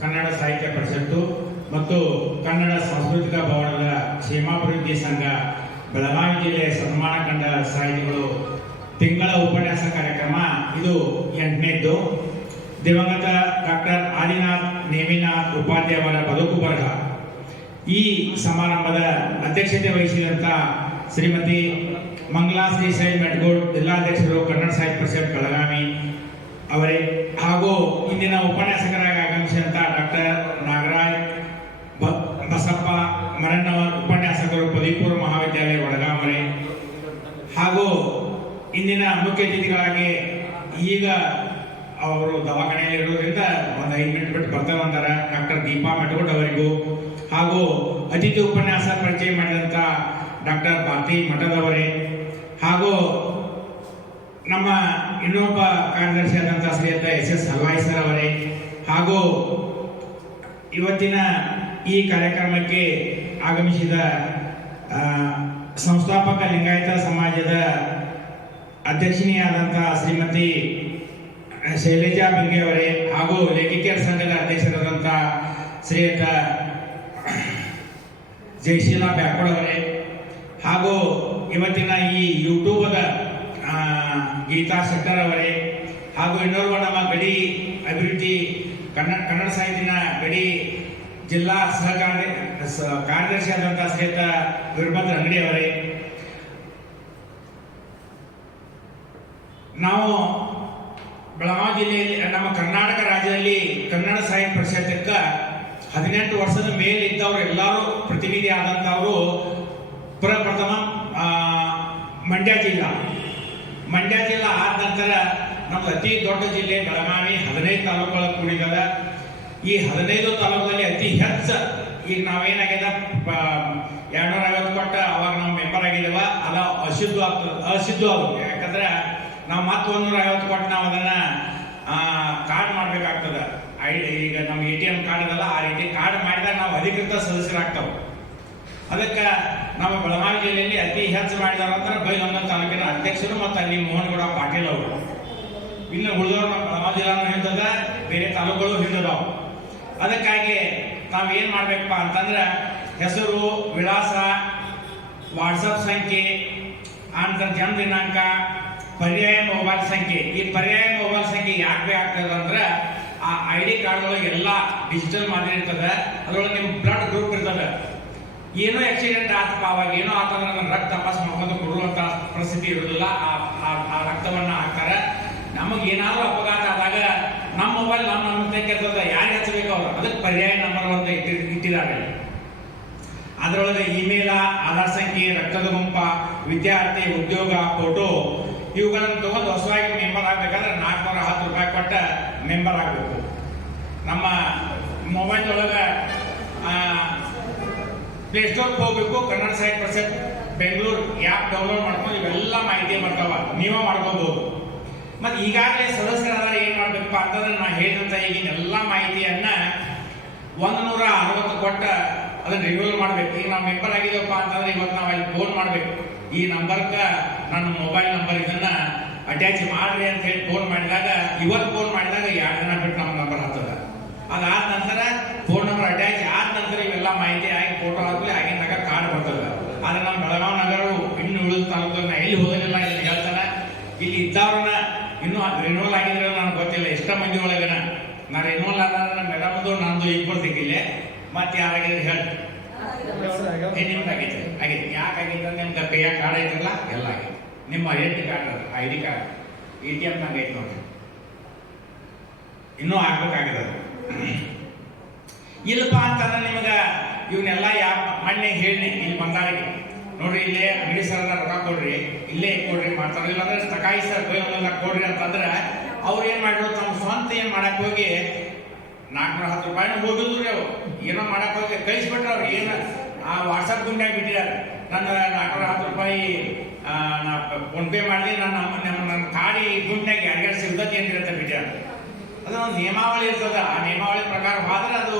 ಕನ್ನಡ ಸಾಹಿತ್ಯ ಪರಿಷತ್ತು ಮತ್ತು ಕನ್ನಡ ಸಾಂಸ್ಕೃತಿಕ ಭವನದ ಕ್ಷೇಮಾಭಿವೃದ್ಧಿ ಸಂಘ ಬೆಳಗಾವಿ ಜಿಲ್ಲೆಯ ಸನ್ಮಾನ ಕಂಡ ಸಾಹಿತಿಗಳು ತಿಂಗಳ ಉಪನ್ಯಾಸ ಕಾರ್ಯಕ್ರಮ. ಇದು ಎಂಟನೇದ್ದು. ದಿವಂಗತ ಡಾಕ್ಟರ್ ಆದಿನಾಥ್ ನೇಮಿನಾಥ್ ಉಪಾಧ್ಯಾಯ ಅವರ ಬದುಕು ಬರಹ. ಈ ಸಮಾರಂಭದ ಅಧ್ಯಕ್ಷತೆ ವಹಿಸಿದಂಥ ಶ್ರೀಮತಿ ಮಂಗಲಾ ಶ್ರೀಶೈಲ್ ಮೆಟ್ಗೋಡ್, ಜಿಲ್ಲಾಧ್ಯಕ್ಷರು ಕನ್ನಡ ಸಾಹಿತ್ಯ ಪರಿಷತ್, ಬೆಳಗಾವಿ. ಅವರೇ, ಹಾಗೂ ಇಂದಿನ ಉಪನ್ಯಾಸಕರಾಗಿ ಆಗಮಿಸಿದಂತ ಡಾಕ್ಟರ್ ನಾಗರಾಜ್ ಬಸಪ್ಪ ಮರಣ್ಣವರ್, ಉಪನ್ಯಾಸಕರು ಪದವಿಪೂರ್ವ ಮಹಾವಿದ್ಯಾಲಯ ವಡಗಾಮರೆ ಹಾಗೂ ಇಂದಿನ ಮುಖ್ಯ ಅತಿಥಿಗಳಾಗಿ ಈಗ ಅವರು ದವಾಖಾನೆಯಲ್ಲಿ ಇರೋದ್ರಿಂದ ಒಂದು ಐದು ಮಿನಿಟ್ ಬಿಟ್ಟು ಬರ್ತಾರೆ ಅಂತಾರೆ ಡಾಕ್ಟರ್ ದೀಪಾ ಮಠಗೋಡ್ ಅವರಿಗೂ. ಹಾಗೂ ಅತಿಥಿ ಉಪನ್ಯಾಸ ಪರಿಚಯ ಮಾಡಿದಂಥ ಡಾಕ್ಟರ್ ಭಾರತಿ ಮಠದವರೇ. ಹಾಗೂ ನಮ್ಮ ಇನ್ನೊಬ್ಬ ಕಾರ್ಯದರ್ಶಿಯಾದಂಥ ಶ್ರೀಯುತ ಎಸ್ ಎಸ್ ಹಲ್ವಾಯಿ ಸರ್ ಅವರೇ. ಹಾಗೂ ಇವತ್ತಿನ ಈ ಕಾರ್ಯಕ್ರಮಕ್ಕೆ ಆಗಮಿಸಿದ ಸಂಸ್ಥಾಪಕ ಲಿಂಗಾಯತ ಸಮಾಜದ ಅಧ್ಯಕ್ಷಿಣಿಯಾದಂತಹ ಶ್ರೀಮತಿ ಶೈಲಜಾ ಬಿಂಗೆ ಅವರೇ ಹಾಗೂ ಲೇಖಕಿಯರ ಸಂಘದ ಅಧ್ಯಕ್ಷರಾದಂಥ ಶ್ರೀಯುತ ಜಯಶೀಲಾ ಬ್ಯಾಕೋಡ್ ಅವರೇ. ಹಾಗೂ ಇವತ್ತಿನ ಈ ಯೂಟ್ಯೂಬದ ಗೀತಾ ಶೆಟ್ಟರ್ ಅವರೇ ಹಾಗೂ ಇನ್ನೋರ್ವ ನಮ್ಮ ಗಡಿ ಅಭಿವೃದ್ಧಿ ಕನ್ನಡ ಕನ್ನಡ ಸಾಹಿತ್ಯನ ಗಡಿ ಜಿಲ್ಲಾ ಸಹ ಕಾರ್ಯ ಸ- ಕಾರ್ಯದರ್ಶಿ ಆದಂತಹ ಸ್ನೇಹಿತ ವೀರಭದ್ರ ಅಂಗಡಿ ಅವರೇ. ನಾವು ಬೆಳಗಾವಿ ಜಿಲ್ಲೆಯಲ್ಲಿ, ನಮ್ಮ ಕರ್ನಾಟಕ ರಾಜ್ಯದಲ್ಲಿ ಕನ್ನಡ ಸಾಹಿತ್ಯ ಪರಿಷತ್ತಕ್ಕೆ ಹದಿನೆಂಟು ವರ್ಷದ ಮೇಲಿದ್ದವರು ಎಲ್ಲರೂ ಪ್ರತಿನಿಧಿ ಆದಂಥವರು ಪ್ರಪ್ರಥಮ ಮಂಡ್ಯ ಜಿಲ್ಲಾ. ಮಂಡ್ಯ ಜಿಲ್ಲಾ ಆದ ನಂತರ ನಮ್ದು ಅತಿ ದೊಡ್ಡ ಜಿಲ್ಲೆ ಬೆಳಗಾವಿ ಹದಿನೈದು ತಾಲೂಕುಗಳ ಕೂಡಿದದ. ಈ ಹದಿನೈದು ತಾಲೂಕಲ್ಲಿ ಅತಿ ಹೆಚ್ಚು ಈಗ ನಾವೇನಾಗ್ಯದ ಎರಡ್ನೂರ ಐವತ್ತು ಕೊಟ್ಟ ಅವಾಗ ನಾವು ಮೆಂಬರ್ ಆಗಿದ್ದೇವ. ಅದ ಅಸಿದ್ಧ ಆಗ್ತದೆ ಅಸಿದ್ಧ ಆಗುತ್ತೆ. ಯಾಕಂದ್ರೆ ನಾವು ಮತ್ತೆ ಒಂದೂರ ಐವತ್ತು ಕೊಟ್ಟು ನಾವು ಅದನ್ನ ಕಾರ್ಡ್ ಮಾಡ್ಬೇಕಾಗ್ತದೆ. ಈಗ ನಮ್ಮ ಎ ಟಿ ಎಂ ಕಾರ್ಡ್ ಅದಲ್ಲ. ಆ ರೀತಿ ಕಾರ್ಡ್ ಮಾಡಿದಾಗ ನಾವು ಅಧಿಕೃತ ಸದಸ್ಯರಾಗ್ತಾವೆ. ಅದಕ್ಕೆ ನಮ್ಮ ಬೆಳಗಾವಿ ಜಿಲ್ಲೆಯಲ್ಲಿ ಅತಿ ಹೆಚ್ಚು ಮಾಡಿದವರು ಅಂದ್ರೆ ಬೈಲೊಂದ ತಾಲೂಕಿನ ಅಧ್ಯಕ್ಷರು ಮತ್ತು ಅಲ್ಲಿ ಮೋಹನಗೌಡ ಪಾಟೀಲ್ ಅವರು. ಇನ್ನು ಉಳಿದವರು ನಮ್ಮ ಬೆಳಗಾವಿ ಜಿಲ್ಲಾನು ಹಿಂದದ ಬೇರೆ ತಾಲೂಕುಗಳು ಹಿಂದದವು ಅದಕ್ಕಾಗಿ ನಾವು ಏನು ಮಾಡಬೇಕಪ್ಪ ಅಂತಂದ್ರೆ ಹೆಸರು, ವಿಳಾಸ, ವಾಟ್ಸಪ್ ಸಂಖ್ಯೆ ಆನಂತರ ಜನ್ಮ ದಿನಾಂಕ, ಪರ್ಯಾಯ ಮೊಬೈಲ್ ಸಂಖ್ಯೆ. ಈ ಪರ್ಯಾಯ ಮೊಬೈಲ್ ಸಂಖ್ಯೆ ಯಾಕೆ ಬೇಕಾಗ್ತದೆ ಅಂದ್ರೆ ಆ ಐ ಡಿ ಕಾರ್ಡ್ ಒಳಗೆ ಎಲ್ಲ ಡಿಜಿಟಲ್ ಮಾದರಿ ಇರ್ತದೆ. ಅದರೊಳಗೆ ನಿಮ್ಮ ಬ್ಲಡ್ ಗ್ರೂಪ್ ಇರ್ತದೆ. ಏನೋ ಆಕ್ಸಿಡೆಂಟ್ ಆತಪ್ಪ, ಅವಾಗ ಏನೋ ಆತಂದ್ರೆ ನಮ್ಮ ರಕ್ತ ತಪಾಸ್ ಮಾಡ್ಕೊಂಡು ಕೊಡುವಂತ ಪರಿಸ್ಥಿತಿ ಇರೋದಿಲ್ಲ ಆ ರಕ್ತವನ್ನ ಹಾಕ್ತಾರೆ. ನಮಗೆ ಏನಾದ್ರೂ ಅಪಘಾತ ಆದಾಗ ನಮ್ಮ ಮೊಬೈಲ್ ನಮ್ಮ ನಮ್ಮ ತೆಗೆದ ಯಾರು ಹಚ್ಚಬೇಕು ಅವ್ರು? ಅದಕ್ಕೆ ಪರ್ಯಾಯ ನಂಬರ್ ಅಂತ ಇಟ್ಟಿ, ಇಟ್ಟಿದ್ದಾರೆ. ಅದರೊಳಗೆ ಇಮೇಲ ಆಧಾರ್ ಸಂಖ್ಯೆ, ರಕ್ತದ ಗುಂಪ, ವಿದ್ಯಾರ್ಥಿ, ಉದ್ಯೋಗ ಫೋಟೋ ಇವುಗಳನ್ನು ತಗೊಂಡು ಹೊಸವಾಗಿ ಮೆಂಬರ್ ಆಗ್ಬೇಕಾದ್ರೆ ನಾಲ್ಕುನೂರ ಹತ್ತು ರೂಪಾಯಿ ಕೊಟ್ಟ ಮೆಂಬರ್ ಆಗಬೇಕು. ನಮ್ಮ ಮೊಬೈಲ್ ಒಳಗೆ ಪ್ಲೇಸ್ಟೋರ್ಗೆ ಹೋಗ್ಬೇಕು, ಕನ್ನಡ ಸಾಹಿತ್ಯ ಪರಿಷತ್, ಬೆಂಗಳೂರು ಆ್ಯಪ್ ಡೌನ್ಲೋಡ್ ಮಾಡ್ಕೊಂಡು ಇವೆಲ್ಲ ಮಾಹಿತಿ ಬರ್ತಾವ, ನೀವೇ ಮಾಡ್ಕೋಬಹುದು ಮತ್ತು ಈಗಾಗಲೇ ಸದಸ್ಯರಾದ ಏನು ಮಾಡ್ಬೇಕಪ್ಪ ಅಂತಂದ್ರೆ ನಾ ಹೇಳಿದಂತ ಈಗಿನ ಎಲ್ಲ ಮಾಹಿತಿಯನ್ನ ಒಂದು ನೂರ ಅರವತ್ತು ಕೊಟ್ಟ ಅದನ್ನು ರಿವ್ಯೂಲ್ ಮಾಡ್ಬೇಕು. ಈಗ ನಾವು ಮೆಂಬರ್ ಆಗಿದೆವಪ್ಪ ಅಂತಂದ್ರೆ ಇವತ್ತು ನಾವು ಅಲ್ಲಿ ಫೋನ್ ಮಾಡ್ಬೇಕು. ಈ ನಂಬರ್ಗೆ ನನ್ನ ಮೊಬೈಲ್ ನಂಬರ್ ಇದನ್ನ ಅಟ್ಯಾಚ್ ಮಾಡ್ರಿ ಅಂತ ಹೇಳಿ ಫೋನ್ ಮಾಡಿದಾಗ ಇವತ್ತು ಫೋನ್ ಮಾಡಿದಾಗ ಎರಡು ದಿನ ಬಿಟ್ಟು ನಮ್ಮ ಅದಾದ ನಂತರ ಫೋನ್ ನಂಬರ್ ಅಟ್ಯಾಚ್ ಆದ ನಂತರ ಇವೆಲ್ಲ ಮಾಹಿತಿ ಆಗಿ ಫೋಟೋ ಹಾಕಲಿ ಆಗಿಂದಾಗ ಕಾರ್ಡ್ ಬರ್ತದೆ. ಆದ್ರೆ ನಮ್ಮ ಬೆಳಗಾವಿ ನಗರವು ಇನ್ನು ಉಳಿದ ತಾಲೂಕನ್ನ ಎಲ್ಲಿ ಹೋಗೋದಿಲ್ಲ ಇಲ್ಲಿ ಹೇಳ್ತಾನೆ. ಇಲ್ಲಿ ಇದ್ದವ್ರನ್ನ ಇನ್ನೂ ರಿನೋಲ್ ಆಗಿದ್ರೆ ನನಗೆ ಗೊತ್ತಿಲ್ಲ, ಎಷ್ಟ ಮಂದಿ ಒಳಗನ. ನಾ ರಿನೋಲ್ ಆದ್ರೆ ಮೇಡಮ್ದು ನಂದು ಇಬ್ಬರು ಸಿಕ್ಕಿಲ್ಲ. ಮತ್ತೆ ಯಾರಾಗಿದ್ರೆ ಹೇಳಿ. ನಿಮ್ದು ಆಗೈತೆ. ಆಗೈತೆ. ಯಾಕೆ ಆಗಿದ್ರೆ ನಿಮ್ಗೆ ಕೈಯಾಗ ಕಾರ್ಡ್ ಐತಲ್ಲ, ಎಲ್ಲ ಆಗೈತೆ. ನಿಮ್ಮ identity card I D card A T ಎಮ್ನಾಗ ಐತೆ ನೋಡ್ರಿ. ಇನ್ನೂ ಆಗ್ಬೇಕಾಗಿದೆ ಅದು ಇಲ್ಲಪ್ಪ ಅಂತಂದ್ರೆ ನಿಮಗೆ ಇವನ್ನೆಲ್ಲ ಯಾ ಮಣ್ಣೆ ಹೇಳಿ ಇಲ್ಲಿ ಬಂದಾಳಿಗೆ ನೋಡ್ರಿ ಇಲ್ಲೇ ಅಂಗಡಿ ಸರದ ರೊಕ್ಕ ಕೊಡ್ರಿ, ಇಲ್ಲೇ ಕೊಡ್ರಿ ಮಾಡ್ತಾರೆ ಇಲ್ಲಾಂದ್ರೆ ತಕಾಯಿ ಸರ್ ಕೊಡ್ರಿ ಅಂತಂದ್ರೆ ಅವ್ರು ಏನ್ ಮಾಡಿದ್ರು ತಮ್ಮ ಸ್ವಂತ ಏನ್ ಮಾಡಕ್ ಹೋಗಿ ನಾಲ್ಕುನೂರ ಹತ್ತು ರೂಪಾಯಿನ ಹೋಗಿದ್ರು ರೀ ಅವ್ರು. ಏನೋ ಮಾಡಕ್ ಹೋಗಿ ಕಳಿಸ್ಬಿಟ್ರೆ ಅವ್ರು. ಏನು ಆ ವಾಟ್ಸಪ್ ಗುಂಡ್ಯಾಗ ಬಿಟ್ಟಿದ್ದಾರೆ ನನ್ನ ನಾಲ್ಕುನೂರ ಹತ್ತು ರೂಪಾಯಿ ನಾ ಫೋನ್ ಪೇ ಮಾಡಿ ನನ್ನ ನಮ್ಮ ನನ್ನ ಕಾಡಿ ಗುಂಡ್ಯಾಗ ಯಾರ್ಯಾರು ಸಿಗ್ತದೆ ಅಂತ ಬಿಟ್ಟಿದ್ದಾರೆ ಅದು ಒಂದು ನಿಯಮಾವಳಿ ಇರ್ತದ. ಆ ನಿಯಮಾವಳಿ ಪ್ರಕಾರ ಹೋದ್ರೆ ಅದು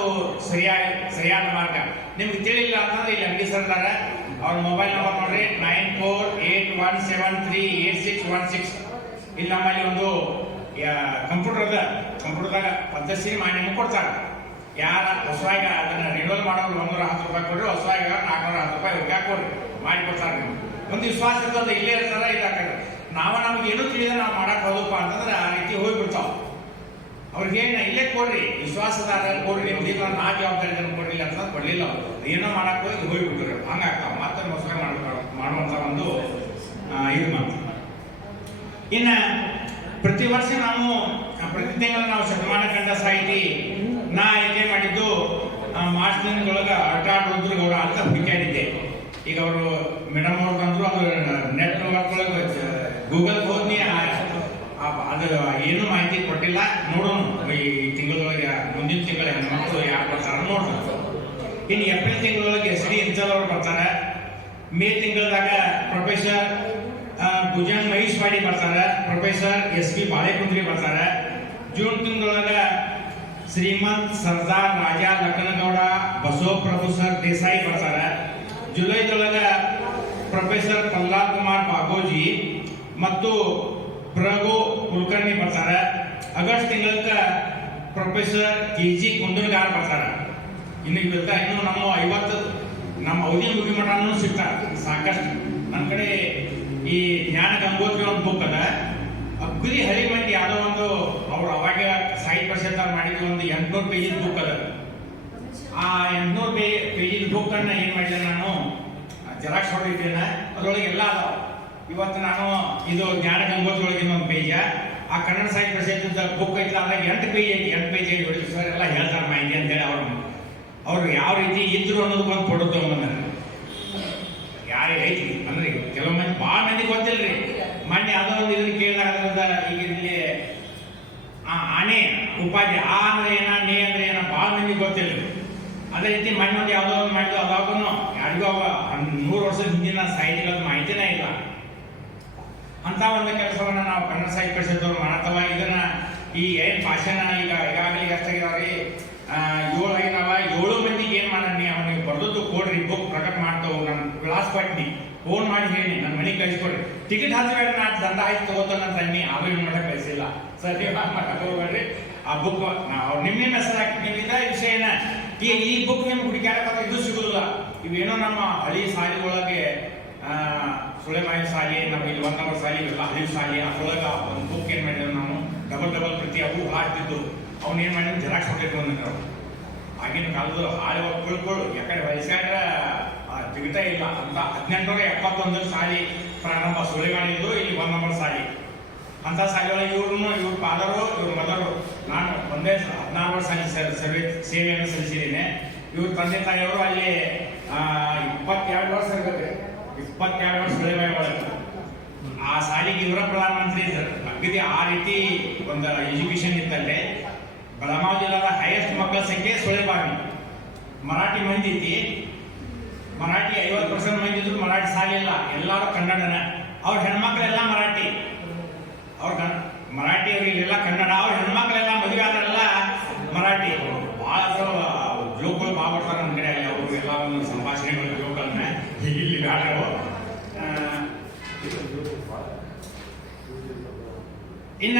ಸರಿಯಾಗಿ, ಸರಿಯಾದ ಮಾರ್ಗ. ನಿಮ್ಗೆ ತಿಳಿಲ್ಲ ಅಂತಂದ್ರೆ ಇಲ್ಲಿ ಅಂಗಡಿ ಸರ್ದಾರ ಅವ್ರ ಮೊಬೈಲ್ ನಂಬರ್ ನೋಡ್ರಿ. Nine four eight one seven three eight six one six. ಇಲ್ಲಿ ನಮ್ಮಲ್ಲಿ ಒಂದು ಕಂಪ್ಯೂಟರ್ ಅದ ಕಂಪ್ಯೂಟರ್ದಾಗ ಪದ್ಧತಿ ಮಾಡಿ ನಿಮ್ಗೆ ಕೊಡ್ತಾರೆ. ಯಾರ ಹೊಸವಾಗಿ ಅದನ್ನ ರಿನ್ಯೂವಲ್ ಮಾಡೋರು ಒಂದೂರ ಹತ್ತು ರೂಪಾಯಿ ಕೊಡ್ರಿ. ಹೊಸವಾಗಿ ನಾಲ್ಕುನೂರ ಹತ್ತು ರೂಪಾಯಿ ಉಳ್ಕ್ಯಾಕ ಕೊಡ್ರಿ. ಮಾಡಿ ಕೊಡ್ತಾರೆ ನಿಮ್ಗೆ. ಒಂದು ವಿಶ್ವಾಸ ಇರ್ತದೆ. ಇಲ್ಲೇ ಇರ್ತಾರ ಇದಾಕಡೆ ನಾವು ನಮ್ಗೆ ಏನು ತಿಳಿದ ನಾವು ಮಾಡಕ್ ಹೋದಪ್ಪ ಅಂತಂದ್ರೆ ಆ ರೀತಿ ಹೋಗ್ಬಿಡ್ತಾವ. ಅವ್ರಿಗೆ ಇಲ್ಲೇ ಕೊಡ್ರಿ ವಿಶ್ವಾಸದಾರ ಕೊಡ್ರಿ ನಿಮ್ದು ಇಲ್ಲ ನಾ ಜವಾಬ್ದಾರಿ ಇದನ್ನ ಕೊಡ್ಲಿಲ್ಲ ಅಂತ ಕೊಡ್ಲಿಲ್ಲ ಅವರು. ಏನೋ ಮಾಡಕ್ ಹೋಗಿ ಹೋಗ್ಬಿಟ್ರು ಹಂಗಾಗ್ತಾವ ಮತ್ತೆ ಮೋಸ ಮಾಡುವಂತ ಒಂದು ಇದು ಮಾತು ಇನ್ನ ಪ್ರತಿ ವರ್ಷ ನಾವು ಪ್ರತಿ ತಿಂಗಳು ನಾವು ಶತಮಾನ ಕಂಡ ಸಾಹಿತಿ ನಾ ಆಯ್ಕೆ ಮಾಡಿದ್ದು ಮಾರ್ಚ್ ತಿಂಗಳೊಳಗ ಅಟಾಡ್ ರುದ್ರಗೌಡ ಅಂತ ಹುಡುಕಾಡಿದ್ದೆ ಈಗ ಅವರು ಮೇಡಮ್ ಅವ್ರು ಬಂದ್ರು ಅದು ನೆಟ್ ಒಳಗೆ ಗೂಗಲ್ ಹೋದ್ನಿ ಅದು ಏನು ಮಾಹಿತಿ ಕೊಟ್ಟಿಲ್ಲ. ನೋಡೋಣ. ಈ ತಿಂಗಳೊಳಗೆ, ಮುಂದಿನ ತಿಂಗಳ ಹೆಣ್ಮಕ್ಳು ಯಾರು ಬರ್ತಾರ ನೋಡೋಣ. ಇನ್ನು ಏಪ್ರಿಲ್ ತಿಂಗಳೊಳಗೆ ಎಸ್ ಡಿ ಇಂಚಲ್ ಅವ್ರು ಬರ್ತಾರೆ. ಮೇ ತಿಂಗಳದಾಗ ಪ್ರೊಫೆಸರ್ ಭುಜನ್ ಮಹೇಶ್ ಪಾಡಿ ಬರ್ತಾರೆ. ಪ್ರೊಫೆಸರ್ ಎಸ್ ಬಿ ಬಾಳೆಕುಂದ್ರಿ ಬರ್ತಾರೆ. ಜೂನ್ ತಿಂಗಳೊಳಗ ಶ್ರೀಮಂತ್ ಸರ್ದಾರ್ ರಾಜ ಲಕ್ಕನಗೌಡ ಬಸವ ಪ್ರೊಫೆಸರ್ ದೇಸಾಯಿ ಬರ್ತಾರೆ. ಜುಲೈದೊಳಗ ಪ್ರೊಫೆಸರ್ ಪ್ರಹ್ಲಾದ್ ಕುಮಾರ್ ಬಾಗೋಜಿ ಮತ್ತು ಪ್ರಭು ಕುಲಕರ್ಣಿ ಬರ್ತಾರ. ಆಗಸ್ಟ್ ತಿಂಗಳಕ್ಕ ಪ್ರೊಫೆಸರ್ ಕೆ ಜಿ ಕುಂದರ್ಗಾರ್ ಬರ್ತಾರ. ಇನ್ನು ಇವತ್ತ ಇನ್ನು ನಮ್ಮ ಐವತ್ತು, ನಮ್ಮ ಅವಧಿ ಮುಗಿಮಠನೂ ಸಿಗ್ತಾರ. ಸಾಕಷ್ಟು. ನನ್ನ ಕಡೆ ಈ ಜ್ಞಾನ ಗಂಗೋತ್ರಿ ಒಂದು ಬುಕ್ ಅದ. ಅಗ್ರಿ ಹರಿಮಂಡಿ ಯಾವುದೋ ಒಂದು ಅವ್ರು ಅವಾಗ ಸಾಹಿತ್ಯ ಪರಿಷತ್ ಮಾಡಿದ ಒಂದು ಎಂಟ್ನೂರು ಪೇಜಿನ ಬುಕ್ ಅದ. ಆ ಎಂಟ್ನೂರು ಪೇ ಪೇಜಿನ ಬುಕ್ ಅನ್ನ ಏನ್ ಮಾಡಿದೆ ನಾನು? ಜೆರಾಕ್ಸ್ ಹೊಡೆದಿದ್ದೇನೆ. ಅದ್ರೊಳಗೆ ಎಲ್ಲ ಅದಾವ. ಇವತ್ತು ನಾನು ಇದು ಜ್ಞಾನ ಗಂಗೋತ್ರಿ ಒಂದು ಪೇಜ ಆ ಕನ್ನಡ ಸಾಹಿತ್ಯ ಪ್ರಸಿದ್ಧ ಬುಕ್ ಐತಲ್ಲ, ಅದ್ರಾಗ ಎಂಟು ಪೇಜ್ ಐತಿ, ಎಂಟು ಪೇಜ್ ಐತಿ ಸರ್, ಎಲ್ಲ ಹೇಳ್ತಾರೆ ಮಾಹಿತಿ ಅಂತೇಳಿ ಅವ್ರು. ಅವ್ರು ಯಾವ ರೀತಿ ಇದ್ರು ಅನ್ನೋದು ಒಂದು ಕೊಡುತ್ತೆ ಬಂದ ಯಾರಿಗೆ ಐತಿ? ಅಂದ್ರೆ ಕೆಲವು ಮಂದಿ, ಭಾಳ ಮಂದಿ ಗೊತ್ತಿಲ್ರಿ. ಮೊನ್ನೆ ಯಾವುದೋ ಒಂದು ಇದನ್ನ ಕೇಳಿದಾಗ ಈಗ ಇಲ್ಲಿ, ಆ, ಆನೆ ಉಪಾಧಿ, ಆ ಅಂದ್ರೆ ಏನ, ನೇ ಅಂದ್ರೆ ಏನ, ಭಾಳ ಮಂದಿ ಗೊತ್ತಿಲ್ರಿ. ಅದೇ ರೀತಿ ಮೊನ್ನೆ ಒಂದು ಯಾವುದೋ ಒಂದು ಮಾಡಿದ್ದು ಅದಾಗೂ ಯಾರಿಗೂ ಅವ ನೂರು ವರ್ಷದ ಹಿಂದಿನ ಸಾಹಿತಿಗಳ ಮಾಹಿತಿನೇ ಇಲ್ಲ. ಅಂತ ಒಂದು ಕೆಲಸವನ್ನು ನಾವು ಕನ್ನಡ ಸಾಹಿತ್ಯ ಪರಿಷತ್ತವ್ರು ಮಾಡತ್ತವ ಇದನ್ನ ಈ ಏನ್ ಭಾಷಣ ಈಗ ಈಗಾಗಲೇ ಎಷ್ಟಾಗಿದಾವ್ರಿ ಏಳು ಆಗಿದಾವ ಏಳು ಮಂದಿಗೆ ಏನ್ ಮಾಡಿ ಅವನಿಗೆ ಬರ್ದದ್ದು ಕೊಡ್ರಿ ಬುಕ್ ಪ್ರಕಟ ಮಾಡ್ತಾವೆ ನನ್ನ ವಿಳಾಸ ಕೊಟ್ನಿ ಫೋನ್ ಮಾಡಿ ಹೇಳಿ ನನ್ನ ಮನೆಗೆ ಕಳಿಸ್ಕೊಡ್ರಿ. ಟಿಕೆಟ್ ಹಚ್ಚಬೇಡ ನಾ ದಂಡ ಹಾಕಿ ತಗೋತಾನ ತನ್ನಿ ಆದ್ರೂ ಮಠ ಕಳಿಸಿಲ್ಲ. ಸರಿ ಹೋಗ್ಬೇಡ್ರಿ. ಆ ಬುಕ್ ಅವ್ರು ನಿಮ್ಮ ನಿಮ್ಮ ಹೆಸರು ಹಾಕಿ ನಿಮ್ಮಿಂದ ವಿಷಯನ. ಈ ಈ ಬುಕ್ ನಿಮ್ಗೆ ಹುಡುಕ್ಯಾಕ ಇದು ಸಿಗುದಿಲ್ಲ. ಇವೇನೋ ನಮ್ಮ ಹಳಿ ಸಾಲಿಗಳೊಳಗೆ ಸುಳೆಮಾಯಿ ಸಾಲಿ ನಮಗೆ ಇಲ್ಲಿ ಒಂದ್ ನಂಬರ್ ಸಾಲಿ ಇವೆಲ್ಲ ಹಳಿ ಸಾಲಿ ಅದ್ರೊಳಗ ಒಂದು ಬುಕ್ ಏನ್ ಮಾಡಿದ್ರು ನಾವು? ಡಬಲ್ ಡಬಲ್ ಪ್ರತಿ ಅವು ಹಾಕ್ತಿದ್ದು ಅವ್ನ ಏನ್ ಮಾಡಿದ್ರು? ಜೆರಾಕ್ಸ್ ಹೊಡೆದು ಬಂದಿದ್ರು ಆಗಿನ ಕಾಲದ ಹಾಳಿ ಮಕ್ಕಳುಗಳು ಯಾಕಂದ್ರೆ ವಯಸ್ಸಾಗ ತೆಗಿತಾ ಇಲ್ಲ. ಅಂತ ಹದಿನೆಂಟುನೂರ ಎಪ್ಪತ್ತೊಂದರ ಸಾಲಿ ಪ್ರಾರಂಭ ಸುಳೆಗಾಣಿದ್ದು ಇಲ್ಲಿ ಒನ್ ನಂಬರ್ ಸಾಲಿ. ಅಂತ ಸಾಲಿಯೊಳಗೆ ಇವ್ರನ್ನು ಇವ್ರ ಫಾದರು ಇವ್ರ ಮದರು ನಾನು ಒಂದೇ ಹದಿನಾರು ವರ್ಷ ಅಲ್ಲಿ ಸರ್- ಸರ್ವೆ, ಸೇವೆಯನ್ನು ಸಲ್ಲಿಸಿದ್ದೇನೆ. ಇವ್ರ ತಂದೆ ತಾಯಿಯವರು ಅಲ್ಲಿ ಇಪ್ಪತ್ತೆರಡು ವರ್ಷ ಇರ್ಬೇಕು. ಇಪ್ಪತ್ತೆರಡು ವರ್ಷ ಒಳಗೆ. ಆ ಸಾಲಿಗೆ ಇವರ ಪ್ರಧಾನಮಂತ್ರಿ ಇದ್ದಾರೆ. ಅಗದಿ ಆ ರೀತಿ ಒಂದು ಎಜುಕೇಶನ್ ಇತ್ತಲ್ಲಿ. ಬೆಳಗಾವಿ ಜಿಲ್ಲಾದ ಹೈಯೆಸ್ಟ್ ಮಕ್ಕಳ ಸಂಖ್ಯೆ ಸುಳೆಬಾವಿ ಮರಾಠಿ ಮಂದಿ ಐತಿ ಮರಾಠಿ ಐವತ್ತು ಪರ್ಸೆಂಟ್ ಮಂದಿ ಇದ್ರು ಮರಾಠಿ ಸಾಲಿ ಇಲ್ಲ. ಎಲ್ಲರೂ ಕನ್ನಡನ. ಅವ್ರ ಹೆಣ್ಮಕ್ಳೆಲ್ಲ ಮರಾಠಿ. ಅವ್ರ ಮರಾಠಿ ಅವರಿಗೆಲ್ಲ ಕನ್ನಡ. ಅವ್ರ ಹೆಣ್ಮಕ್ಳೆಲ್ಲ ಮದುವೆ ಆದ್ರೆಲ್ಲ ಮರಾಠಿ ಭಾಳ ಜೋಕ್ಗಳು ಭಾಳ ಬರ್ತಾರೆ ನಮ್ಮ ಕಡೆ ಅಲ್ಲಿ ಅವರು ಎಲ್ಲ ಒಂದು ಸಂಭಾಷಣೆಗಳು ಜೋಕಲ್ನ ಇಲ್ಲಿ ಬ್ಯಾಡ್ರು ಆ, ಇನ್ನ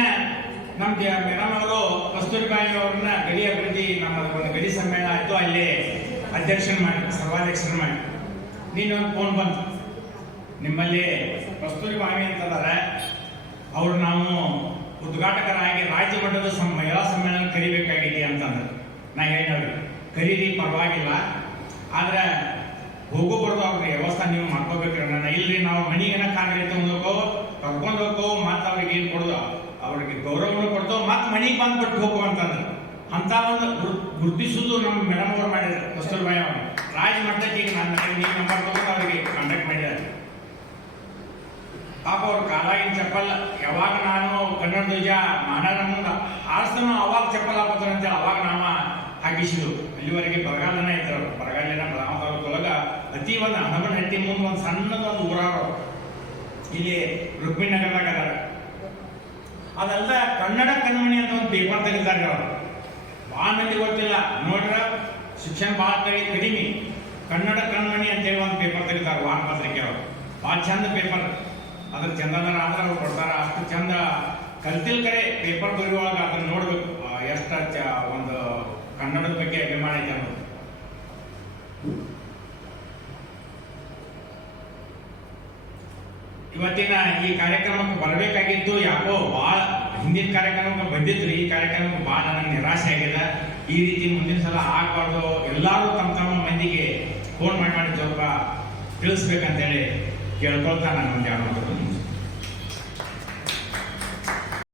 ನಮ್ಮ ಮೇಡಮ್ ಅವರು ಕಸ್ತೂರಿಬಾಯಿ ಅವ್ರನ್ನ ಗಡಿ ಅಭಿವೃದ್ಧಿ ನಮ್ಮ ಒಂದು ಗಡಿ ಸಮ್ಮೇಳನ ಆಯ್ತು, ಅಲ್ಲಿ ಅಧ್ಯಕ್ಷನ ಮಾಡಿ ಸರ್ವಾಧ್ಯಕ್ಷನ ಮಾಡಿ ನೀನು ಒಂದು ಫೋನ್ ಬಂತು ನಿಮ್ಮಲ್ಲಿ ಕಸ್ತೂರಿ ಬಾವಿ ಅಂತಂದಾರೆ, ಅವ್ರು ನಾವು ಉದ್ಘಾಟಕರಾಗಿ ರಾಜ್ಯ ಮಟ್ಟದ ಸಮ್, ಮಹಿಳಾ ಸಮ್ಮೇಳನ ಕರಿಬೇಕಾಗಿದೆ ಅಂತಂದ್ರೆ. ನಾ ಹೇಳಿ ಕರೀರಿ ಪರವಾಗಿಲ್ಲ, ಆದ್ರೆ ಹೋಗೋ ಬರ್ದು ಅವ್ರಿಗೆ ವ್ಯವಸ್ಥೆ ನೀವು ಮಾಡ್ಕೋಬೇಕ್ರಿ ನಾನು ಇಲ್ರಿ, ನಾವು ಮನಿಗೆನ ಕಾಂಗ್ರೆಸ್ ತಗೊಂಡೋಗೋ ಕರ್ಕೊಂಡು ಹೋಗೋ ಮತ್ತೆ ಅವ್ರಿಗೆ ಏನು ಕೊಡೋದು ಅವ್ರಿಗೆ ಗೌರವನು ಕೊಡ್ತೋ ಮತ್ತೆ ಮನೆಗೆ ಬಂದು ಬಿಟ್ಟು ಹೋಗೋ ಅಂತಂದ್ರೆ. ಅಂತ ಒಂದು ಗುರ್- ಗುರುತಿಸುವುದು ನಮ್ಮ ಮೇಡಮ್ ಅವ್ರು ಮಾಡಿದ್ರು ಕಸ್ತೂರ್ಬಾಯಿ ಅವರು. ರಾಜ ಮಟ್ಟಕ್ಕೆ ಈಗ ನನ್ನ ನೀವು ನಂಬರ್ ತಗೊಂಡು ಅವರಿಗೆ ಕಾಂಟ್ಯಾಕ್ಟ್ ಮಾಡಿದ್ದಾರೆ ಪಾಪ ಅವ್ರ ಕಾಲಾಗಿನ ಚಪ್ಪಲ್ ಯಾವಾಗ ನಾನು ಕನ್ನಡ ಧ್ವಜ ಮಾನಾಡ ಮುಂದೆ ಆರಿಸ್ತಾನೋ ಅವಾಗ ಚಪ್ಪಲ್ ಹಾಕೋತಾರ ಅಂತ ಅವಾಗ ನಾಮ ಹಾಕಿಸಿದ್ರು ಅಲ್ಲಿವರೆಗೆ ಬರಗಾಲನ ಇದ್ರು ಬರಗಾಲಿನ ಬೆಳಗಾವಿ ತಾಲೂಕೊಳಗ ಅತಿ ಒಂದು ಹಣಮನ ಹಟ್ಟಿ ಮುಂದೆ ಒಂದು ಸಣ್ಣದೊಂದು ಊರಾರು ಇಲ್ಲಿ ರುಕ್ಮಿಣಿ ನಗರದಾಗ ಅದಲ್ಲ ಕನ್ನಡ ಕಣ್ಮಣಿ ಅಂತ ಒಂದು ಪೇಪರ್ ತೆಗಿತಾರೆ ಅವರು ಭಾಳ ಮಂದಿ ಗೊತ್ತಿಲ್ಲ. ನೋಡ್ರ, ಶಿಕ್ಷಣ ಭಾಳ ಕಡೆ ಕಡಿಮೆ. ಕನ್ನಡ ಕಣ್ಮಣಿ ಅಂತೇಳಿ ಒಂದು ಪೇಪರ್ ತೆಗಿತಾರೆ ವಾರ ಪತ್ರಿಕೆ ಅವರು. ಭಾಳ ಚಂದ ಪೇಪರ್ ಅದ್ರ ಚಂದನ ಆದ್ರೆ ಅವ್ರು ಕೊಡ್ತಾರ. ಅಷ್ಟು ಚಂದ ಕಲ್ತಿಲ್ ಕಡೆ ಪೇಪರ್ ಬರೆಯುವಾಗ ಅದನ್ನ ನೋಡ್ಬೇಕು. ಎಷ್ಟು ಒಂದು ಕನ್ನಡದ ಬಗ್ಗೆ ಅಭಿಮಾನ ಐತೆ ಅನ್ನೋದು. ಇವತ್ತಿನ ಈ ಕಾರ್ಯಕ್ರಮಕ್ಕೆ ಬರಬೇಕಾಗಿತ್ತು ಯಾಕೋ ಭಾಳ ಹಿಂದಿನ ಕಾರ್ಯಕ್ರಮಕ್ಕೆ ಬಂದಿತ್ತು ಈ ಕಾರ್ಯಕ್ರಮಕ್ಕೆ ಭಾಳ ನನಗೆ ನಿರಾಶೆ ಆಗಿದೆ ಈ ರೀತಿ ಮುಂದಿನ ಸಲ ಆಗಬಾರ್ದು. ಎಲ್ಲರೂ ತಮ್ಮ ತಮ್ಮ ಮಂದಿಗೆ ಫೋನ್ ಮಾಡಿ ಮಾಡಿ ಸ್ವಲ್ಪ ತಿಳಿಸ್ಬೇಕಂತೇಳಿ ಕೇಳ್ಕೊಳ್ತಾ ನಾನು ಒಂದು.